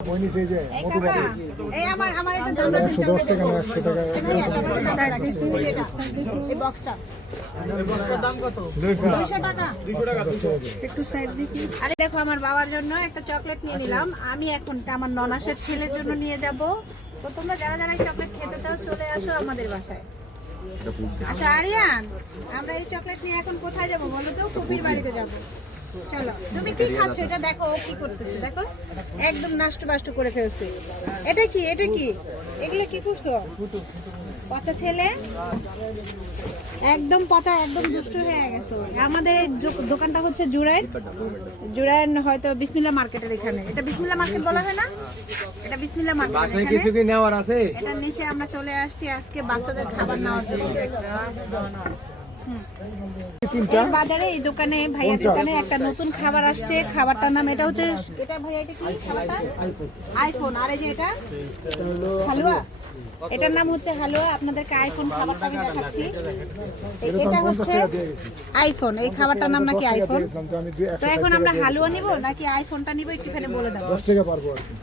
এই আমার এটা জানা 110 টাকা না 100 টাকা এই বক্সটা দাম কত? 200 টাকা। 200 টাকা। একটু সাইড দেখি। আরে দেখো আমার বাবার জন্য একটা চকলেট নিয়ে নিলাম। আমি এখন আমার ননাসের ছেলের জন্য নিয়ে যাব। তো তোমরা যারা যারা চকলেট খেতে চাও চলে আসো আমাদের বাসায়। আচ্ছা আরিয়ান, আমরা এই চকলেট নিয়ে এখন কোথায় যাব বলো তো? ফুপির বাড়িতে যাব। চলো। তুমি কি খাচ্ছ এটা দেখো, ও কি করতেছে দেখো। একদম নষ্ট বাষ্ট করে ফেলছে। এটা কি? এগুলো কি করছো? পচা ছেলে, একদম পচা, একদম দুষ্ট হয়ে গেছো। আমাদের এই দোকানটা হচ্ছে জুরাইন হয়তো বিসমিল্লাহ মার্কেটের এখানে। এটা বিসমিল্লাহ মার্কেট বলা হয় না? এটা বিসমিল্লাহ মার্কেট। বাসায় কিছু কি নেওয়ার আছে? এটার নিচে আমরা চলে আসছি আজকে বাচ্চাদের খাবার নেওয়ার জন্য। এই বাজারে এই দোকানে ভাইয়ার দোকানে একটা নতুন খাবার আসছে। খাবারটার নাম এটা হচ্ছে, এটা ভাইয়া এটা কি খাবারটা? আইফোন। আর এই যে এটা হালুয়া, এটার নাম হচ্ছে হালুয়া। আপনাদেরকে আইফোন খাবারটা আমি দেখাচ্ছি। এটা হচ্ছে আইফোন, এই খাবারটার নাম নাকি আইফোন। তো এখন আমরা হালুয়া নিব নাকি আইফোনটা নিব একটুখানি বলে দাও। 10 টাকা পারবো আর কি।